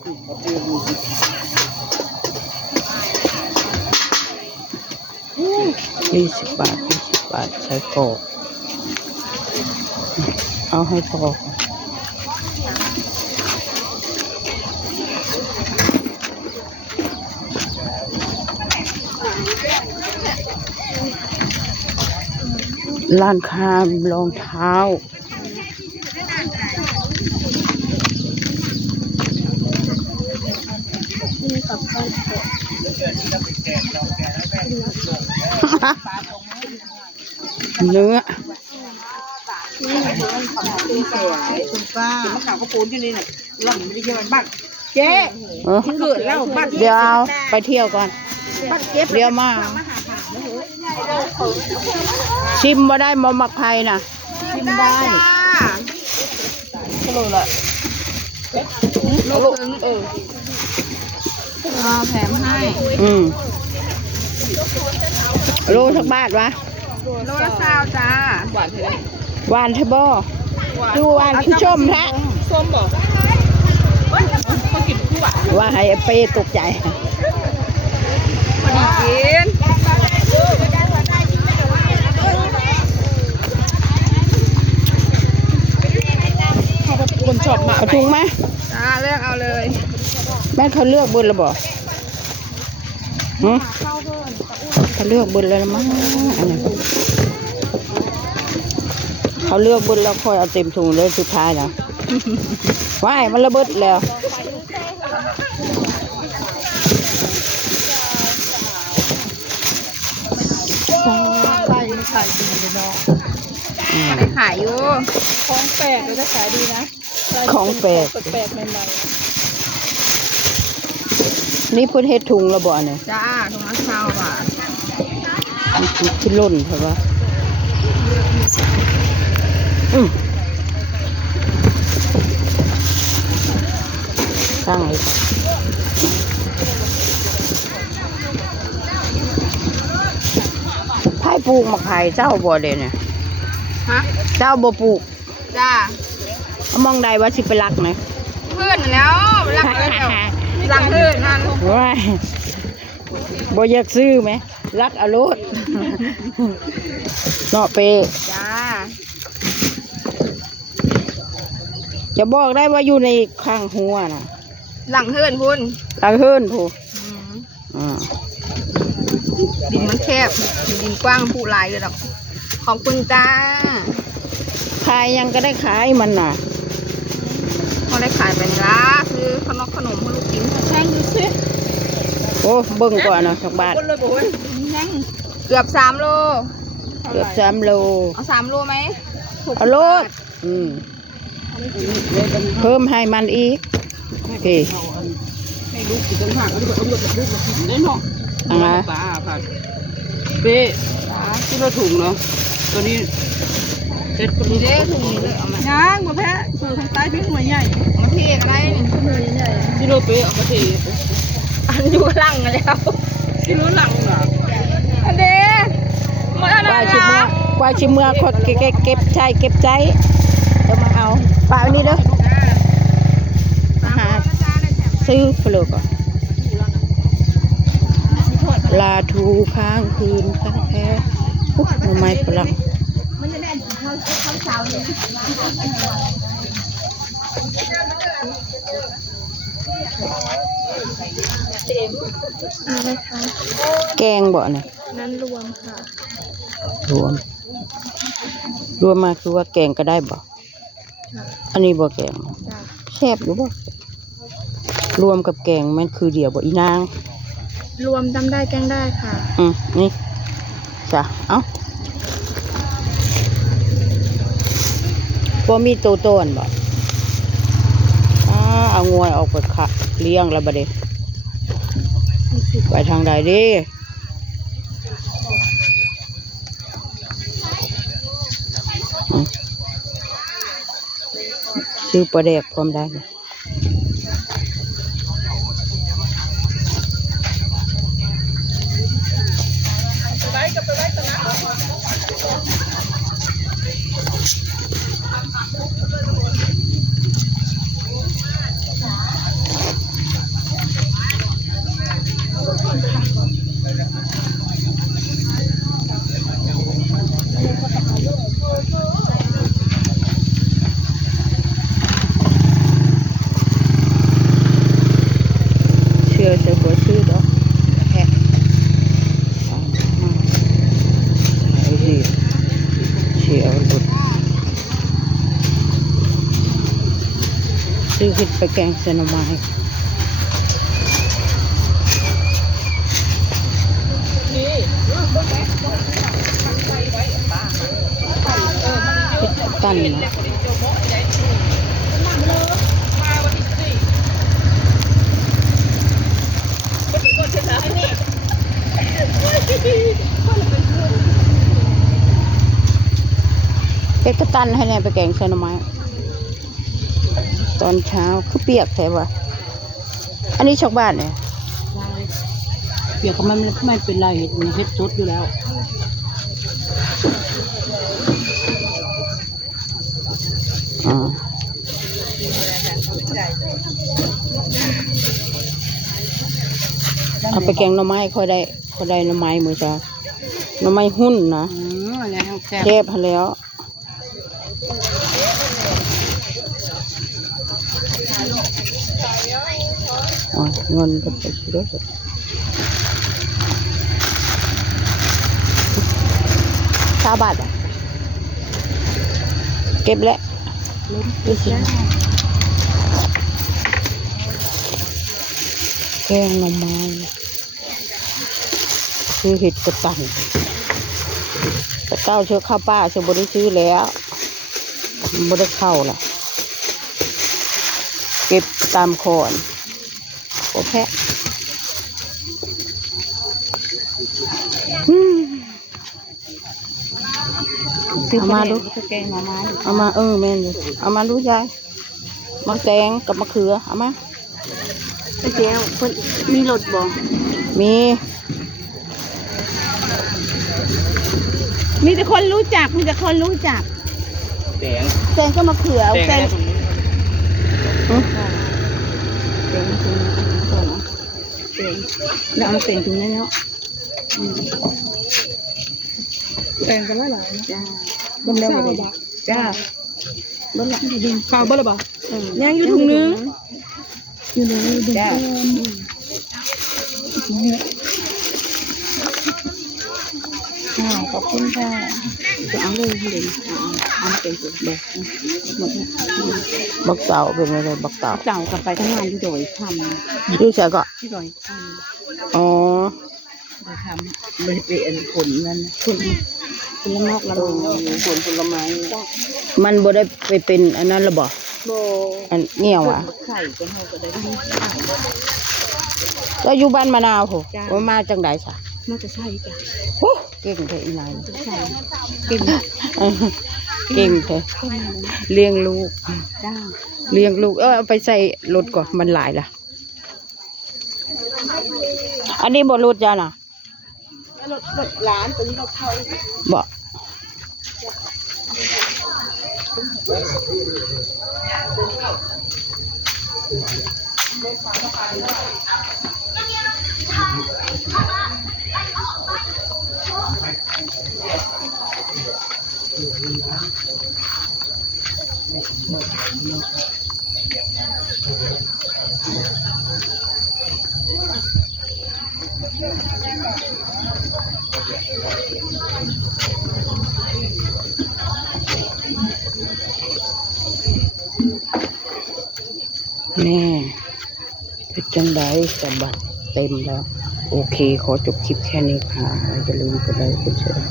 20 บาทใช้กรอกเอาให้พอร้านค้ารองเท้าเนื้อคุณป้ามะขามก็ปูนอยู่นี่น่ะหล่อนไม่ได้เยอะบ้านเจ๊ที่เกิดแล้วบ้าน เดี๋ยวไปเที่ยวก่อนเดี๋ยวมาชิมมาได้มาหมักไผ่น่ะชิมได้ก็เลยละลูกแถมให้โลสักบาทวะโลละ20จ้าหวานเท่าไหร่หวานเท่าบ่ดูหวานคือส้มแท้ส้มบอกก็กินคู่หวานว่าให้เป้ตกใจพอดีกินคนชอบมาเอาถุงไหมเลือกเอาเลยแม่เขาเลือกบนระบอกเขาเลือกบนแล้วมั้งเขาเลือกบนแล้วค่อยเอาเต็มถุงเลยสุดท้ายนะว้ายมันระเบิดแล้วขายดีเลยเนาะได้ขายอยู่ของแปลกเลยจะขายดีนะของแปลกใหม่ๆนี่เพิ่นเฮ็ดถุงระบอกเนี่ยจ้าถุงละ20 บาทที่ล่นเถอะวะตั้งไผ่ปลูกมะไผ่เจ้าบ่เด่นเนี่ยเจ้าบ่ปลูกจ้ามองใดว่าสิไปรักไหมเพื่อนแล้วรักเพื่อนนั่นว้ายบ่อยากซื้อไหมรักอรุณเนาะเปจ้าจะบอกได้ว่าอยู่ในข้างหัวน่ะหลังเฮือนคุณหลังเฮือนผู้ดินมันแคบดินกว้างผู้ลายเลยหรอกของคุณจ้าขายยังก็ได้ขายมันน่ะเขาได้ขายไปนี่ละคือขนมให้ลูกกินแช่งดูสิโอ้เบิ่งก่อนนะสักบาทเกือบ3 โลเกือบ3 โลเอา3 โลไหมเอาโลดเพิ่มให้มันอีกโอเคให้ลูกกินผักก็ได้เอาลูกมากินได้เนาะปลาผักเป๊ะที่เราถุงเนาะตัวนี้เซ็ตคนนี้เด้ถุงนี้เลยเอามาย่างมาแพ้สูตรทางใต้พี่หัวใหญ่มาเทอะไรหัวใหญ่ที่เราเป๊ะเอามาเทอันอยู่หลังแล้วที่รู้หลังเหรออันเด้หมดอะไรแล้วกว่าชิมเมื่อขดเก็บใจจะมาเอาปลาอันนี้เด้อซื้อเปลือกก่อนลาทูค้างคืนค้างแท้ทำไมฝรั่งแกงบ่เนี่ยนั้นรวมค่ะรวมมาคือว่าแกงก็ได้บ่อันนี้บ่แกงแซ่บหรือบ่รวมกับแกงมันคือเดียวบ่อีนางรวมทำได้แกงได้ค่ะนี่จ้ะเอ้าบ่มีโตโต้นบ่เอางวยออกไปค่ะเลี้ยงแล้วบัดนี้ไปทางใดดิซื้อปลาแดกพร้อมได้ ไปแกงใส่หน่อไม้ตั้นเนาะเป็ดก็ตั้นให้แน่ไปแกงใส่หน่อไม้ตอนเช้าคือเปียกแท้วะอันนี้ชาวบ้านเนี่ยเปียกก็ไม่เป็นไรเห็ดมันเห็ดสดอยู่แล้วเอาไปแกงหน่อไม้ค่อยได้หน่อไม้มือจ้าหน่อไม้หุ้นนะแซ่บพอแล้วเงินก็ไปซื้อได้20 บาทอ่ะเก็บแล้วดูสิแกงหน่อไม้ซื้อเห็ดกระตันแต่เก้าเชื้อข้าวป้าเชื้อบริซื้อแล้วบริเข้าล่ะเก็บตามโคนโอเคเอามาดูแกงหน่อไม้เอามาแม่นอยู่เอามาดูยายมะแตงกับมะเขือเอามาเจ้าคนมีรถบ่มีแต่คนรู้จักแตงก็มะเขือแตงแล้วเอามาเป็นตรงนี้เนาะแตงกันหลายๆจ้าบ้านแล้วจ้าบ้านละดินข้าวบ้านละบ่ยังอยู่ถุงนึงอยู่ในจ้าขอบคุณค่ะจะเอาเลยเลยเอาเป็นตัวเด็กหมดบักเต่าเป็นอะไรบักเต่ากลับไปทำงานที่ดอยคำดูเสียก็ที่ดอยคำอ๋อดอยคำเลยเป็นผลนั่นผลนอกละผลไม้มันบ่ได้ไปเป็นอันนั้นหรอบ่อันเงี้ยวอ่ะไข่ก็เท่ากันได้แล้วอยู่บ้านมะนาวโหว่ามาจังได๋ซะมาจะใช่จ้ะโอ้เก่งแท้อีนายเก่งแท้เลี้ยงลูกเอาไปใส่รถก่อนมันหลายล่ะอันนี้บ่รถจ้ะน่ะรถหลานตัวนี้รถเท่าบ่นี่เป็นจังไดสมบัติเต็มแล้วโอเคขอจบคลิปแค่นี้ค่ะอย่าลืมกดไลค์กดแชร์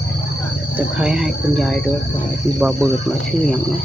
แต่ใครให้คุณยายด้วยค่ะที่บาเบิดมาชื่ออย่างนี้